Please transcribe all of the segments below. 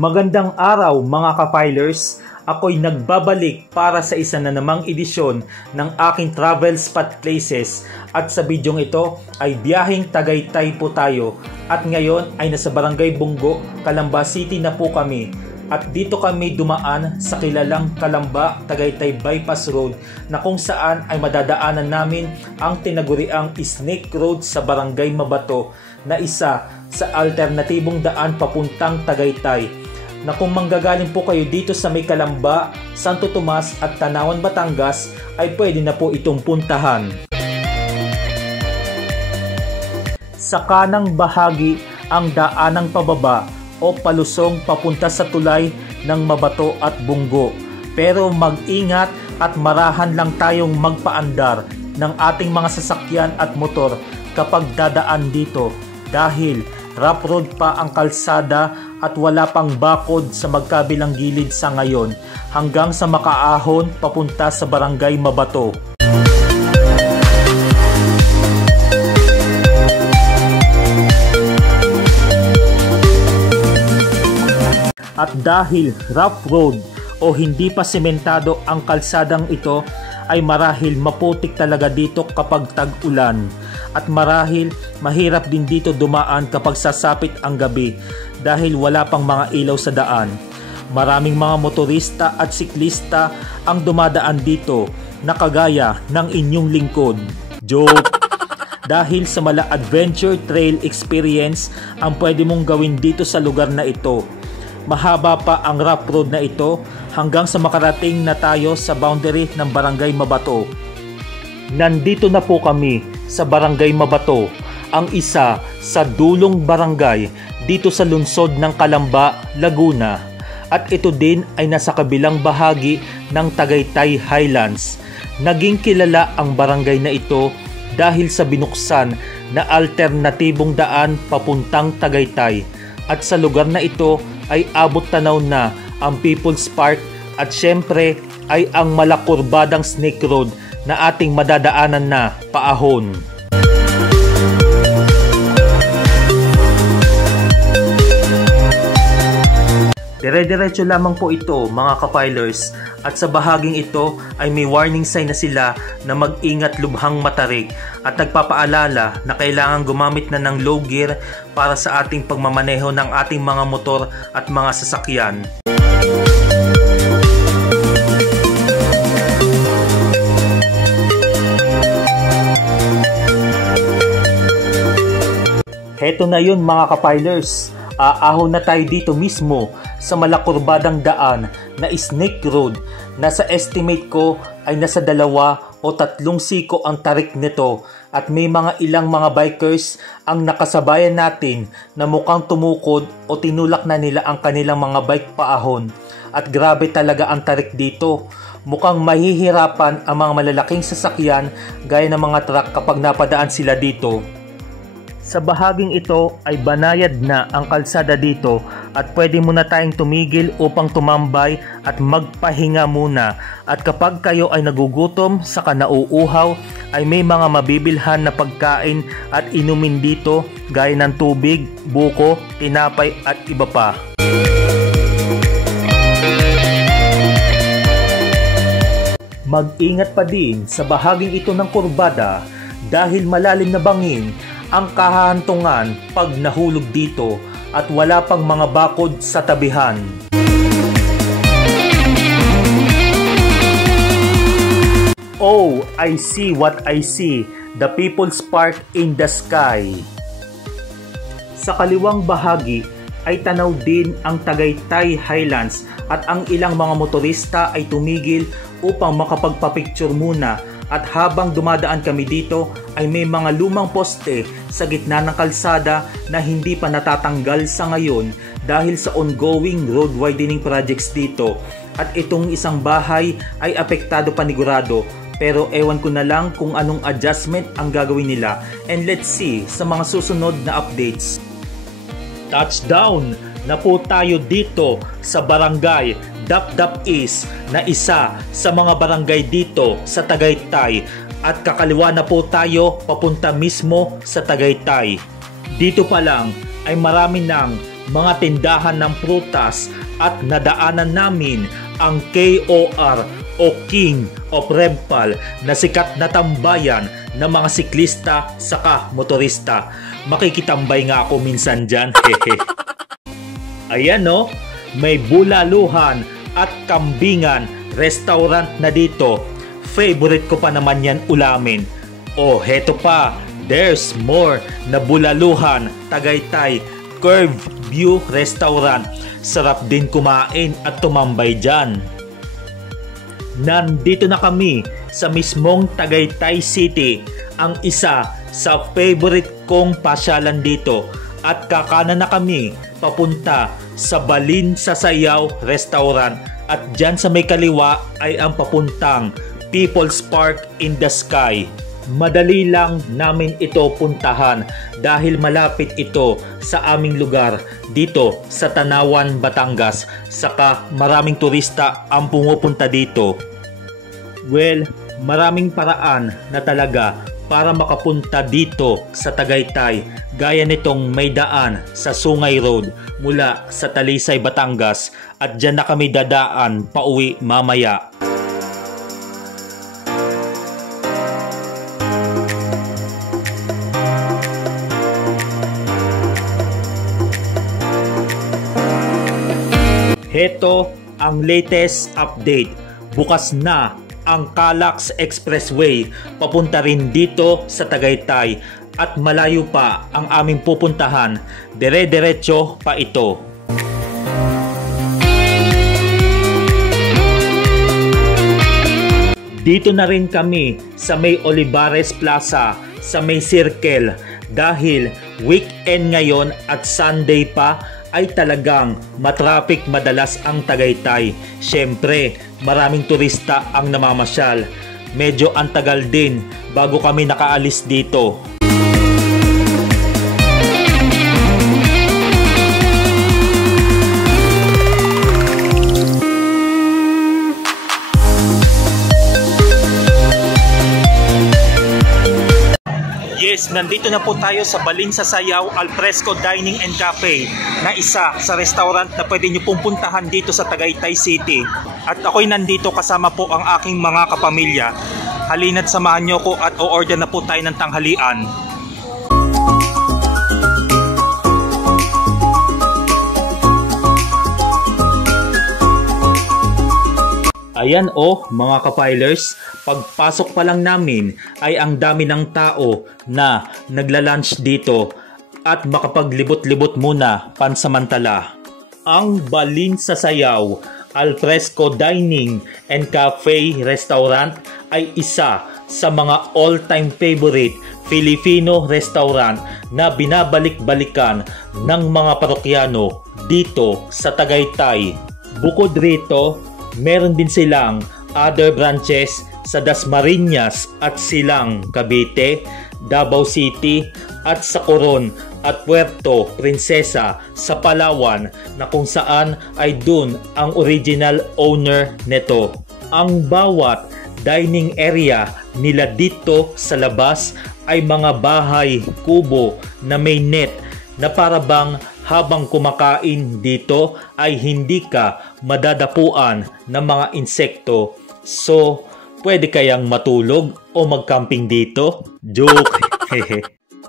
Magandang araw mga ka-filers! Ako'y nagbabalik para sa isa na namang edisyon ng aking travel spot places at sa bidyong ito ay biyaheng Tagaytay po tayo at ngayon ay nasa Barangay Bunggo, Calamba City na po kami at dito kami dumaan sa kilalang Calamba Tagaytay Bypass Road na kung saan ay madadaanan namin ang tinaguriang Snake Road sa Barangay Mabato na isa sa alternatibong daan papuntang Tagaytay na kung manggagaling po kayo dito sa may Calamba, Santo Tomas at Tanawan, Batangas ay pwede na po itong puntahan. Sa kanang bahagi ang daanang pababa o palusong papunta sa tulay ng Mabato at Bunggo. Pero mag-ingat at marahan lang tayong magpaandar ng ating mga sasakyan at motor kapag dadaan dito dahil rough road pa ang kalsada at wala pang bakod sa magkabilang gilid sa ngayon hanggang sa makaahon papunta sa Barangay Mabato. At dahil rough road o hindi pa sementado ang kalsadang ito ay marahil maputik talaga dito kapag tag-ulan at marahil mahirap din dito dumaan kapag sasapit ang gabi dahil wala pang mga ilaw sa daan. Maraming mga motorista at siklista ang dumadaan dito na kagaya ng inyong lingkod. Joke! Dahil sa mala adventure trail experience ang pwede mong gawin dito sa lugar na ito. Mahaba pa ang rough road na ito hanggang sa makarating na tayo sa boundary ng Barangay Mabato. Nandito na po kami sa Barangay Mabato, ang isa sa dulong barangay dito sa lungsod ng Calamba, Laguna. At ito din ay nasa kabilang bahagi ng Tagaytay Highlands. Naging kilala ang barangay na ito dahil sa binuksan na alternatibong daan papuntang Tagaytay. At sa lugar na ito ay abot tanaw na ang People's Park at syempre ay ang malakurbadang Snake Road na ating madadaanan na paahon. Dire-diretso lamang po ito mga ka-filers at sa bahaging ito ay may warning sign na sila na mag-ingat lubhang matarik at nagpapaalala na kailangan gumamit na ng low gear para sa ating pagmamaneho ng ating mga motor at mga sasakyan. Heto na yun mga ka-filers, aahon na tayo dito mismo sa malakurbadang daan na Snake Road na sa estimate ko ay nasa 2 o 3 siko ang tarik nito at may mga ilang mga bikers ang nakasabayan natin na mukhang tumukod o tinulak na nila ang kanilang mga bike paahon at grabe talaga ang tarik dito. Mukhang mahihirapan ang mga malalaking sasakyan gaya ng mga truck kapag napadaan sila dito. Sa bahaging ito ay banayad na ang kalsada dito at pwede muna tayong tumigil upang tumambay at magpahinga muna. At kapag kayo ay nagugutom saka nauuhaw ay may mga mabibilhan na pagkain at inumin dito gaya ng tubig, buko, tinapay at iba pa. Mag-ingat pa din sa bahaging ito ng kurbada dahil malalim na bangin ang kahahantungan pag nahulog dito at wala pang mga bakod sa tabihan. Oh, I see what I see. The People's Park in the sky. Sa kaliwang bahagi ay tanaw din ang Tagaytay Highlands at ang ilang mga motorista ay tumigil upang makapagpapicture muna. At habang dumadaan kami dito ay may mga lumang poste sa gitna ng kalsada na hindi pa natatanggal sa ngayon dahil sa ongoing road widening projects dito. At itong isang bahay ay apektado panigurado pero ewan ko na lang kung anong adjustment ang gagawin nila. And let's see sa mga susunod na updates. Touchdown na po tayo dito sa Barangay Dapdap East na isa sa mga barangay dito sa Tagaytay at kakaliwa na po tayo papunta mismo sa Tagaytay. Dito pa lang ay marami nang mga tindahan ng prutas at nadaanan namin ang KOR o King of Rempal na sikat na tambayan ng mga siklista saka motorista. Makikitambay nga ako minsan dyan. Ayan no, may bulaluhan at kambingan restaurant na dito. Favorite ko pa naman yan ulamin. Oh, heto pa, there's more na bulaluhan, Tagaytay Curve View Restaurant. Sarap din kumain at tumambay dyan. Nandito na kami sa mismong Tagaytay City, ang isa sa favorite kong pasyalan dito, at kakanan na kami papunta sa Balin sa Sayaw Restaurant, at dyan sa may kaliwa ay ang papuntang People's Park in the Sky. Madali lang namin ito puntahan dahil malapit ito sa aming lugar dito sa Tanawan, Batangas, saka maraming turista ang pumupunta dito. Well, maraming paraan na talaga para makapunta dito sa Tagaytay, gaya nitong may daan sa Sungay Road mula sa Talisay, Batangas, at dyan na kami dadaan pauwi mamaya. Heto ang latest update. Bukas na ang Calax Expressway papunta rin dito sa Tagaytay, at malayo pa ang aming pupuntahan. Dire-diretso pa ito. Dito na rin kami sa may Olivares Plaza sa may Circle dahil weekend ngayon at Sunday pa ay talagang matraffic madalas ang Tagaytay. Syempre, maraming turista ang namamasyal. Medyo antagal din bago kami nakaalis dito. Yes, nandito na po tayo sa Balin sa Sayaw Alfresco Dining and Cafe, na isa sa restaurant na pwede nyo pong puntahan dito sa Tagaytay City. At ako'y nandito kasama po ang aking mga kapamilya. Halina't samahan nyo ko at o-order na po tayo ng tanghalian. Ayan mga kapilers, pagpasok pa lang namin ay ang dami ng tao na nagla-lunch dito at makapaglibot-libot muna pansamantala. Ang Balin sa Sayaw Alfresco Dining and Cafe Restaurant ay isa sa mga all-time favorite Filipino restaurant na binabalik-balikan ng mga parokyano dito sa Tagaytay. Bukod rito, meron din silang other branches sa Dasmariñas at Silang, Cavite, Davao City at sa Coron at Puerto Princesa sa Palawan, na kung saan ay dun ang original owner nito. Ang bawat dining area nila dito sa labas ay mga bahay kubo na may net na para bang habang kumakain dito ay hindi ka madadapuan ng mga insekto. So, pwede kayang matulog o mag-camping dito? Joke!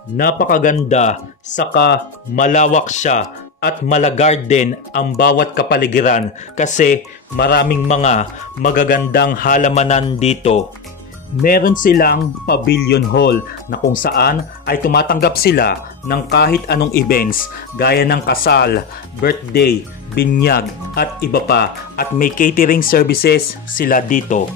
Napakaganda, saka malawak siya at malagarden ang bawat kapaligiran kasi maraming mga magagandang halamanan dito. Meron silang pavilion hall na kung saan ay tumatanggap sila ng kahit anong events gaya ng kasal, birthday, binyag at iba pa, at may catering services sila dito.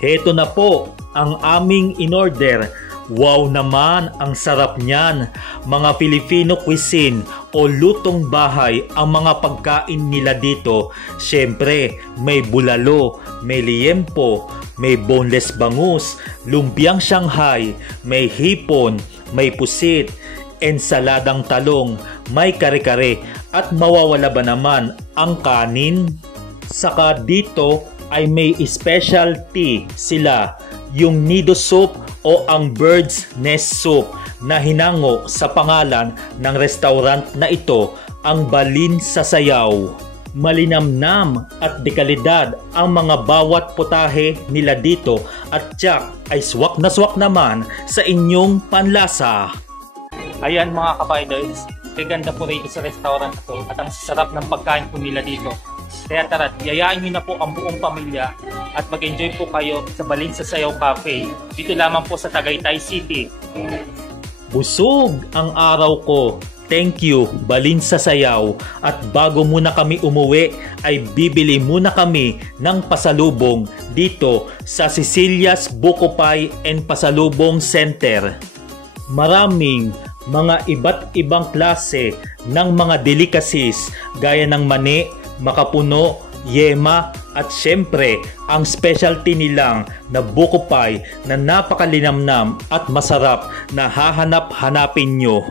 Heto na po ang aming in-order. Wow naman, ang sarap niyan. Mga Filipino cuisine o lutong bahay ang mga pagkain nila dito. Syempre, may bulalo, may liempo, may boneless bangus, lumpiang Shanghai, may hipon, may pusit, ensaladang talong, may kare-kare, at mawawala ba naman ang kanin? Saka dito ay may specialty sila, yung nido soup o ang bird's nest soup na hinango sa pangalan ng restaurant na ito, ang Balin sa Sayaw. Malinamnam at dekalidad ang mga bawat putahe nila dito at tiyak ay swak na swak naman sa inyong panlasa. Ayan mga kabayders, gaganda po rito sa restaurant na to at ang sarap ng pagkain po nila dito. Kaya tara, yayain nyo na po ang buong pamilya at mag-enjoy po kayo sa Balin sa Sayaw Cafe. Dito lamang po sa Tagaytay City. Busog ang araw ko. Thank you, Balin sa Sayaw. At bago muna kami umuwi, ay bibili muna kami ng pasalubong dito sa Cecilia's Buko Pie and Pasalubong Center. Maraming mga iba't ibang klase ng mga delicacies gaya ng mani, makapuno, yema at syempre ang specialty nilang na buko pie na napakalinamnam at masarap na hahanap-hanapin nyo.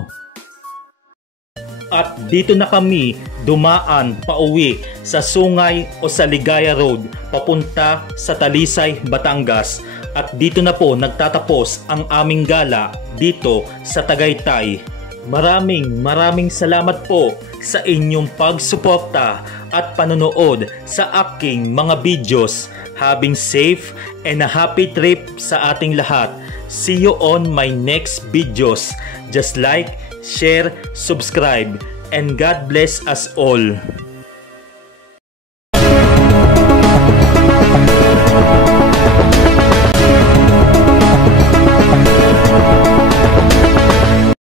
At dito na kami dumaan pauwi sa Sungay o sa Ligaya Road papunta sa Talisay, Batangas. At dito na po nagtatapos ang aming gala dito sa Tagaytay. Maraming salamat po sa inyong pagsuporta at panonood sa aking mga videos. Having safe and a happy trip sa ating lahat. See you on my next videos. Just like, share, subscribe, and God bless us all.